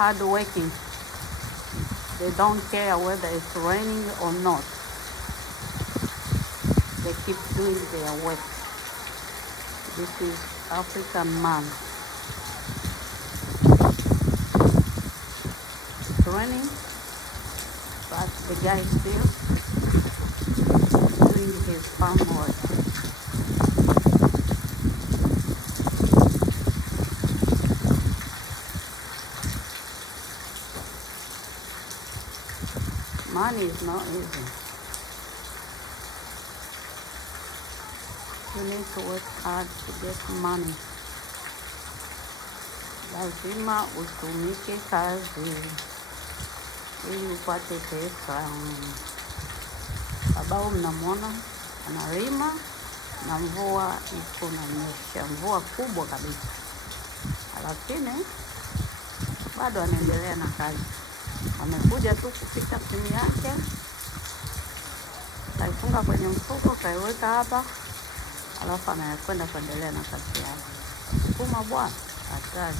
hard working. They don't care whether it's raining or not. They keep doing their work. This is African man. It's raining, but the guy is still doing his farm work. Money is not easy. You need to work hard to get money. Lazima utumike kazi ili upate pesa. Baba mnamwona analima na mvua iko inanyesha, mvua kubwa kabisa, lakini bado anaendelea na kazi. Amekuja tu kupika simu yake, kaifunga kwenye mfuko, kaiweka hapa, alafu anakwenda kuendelea na kazi yake. Sukuma bwana, hatari.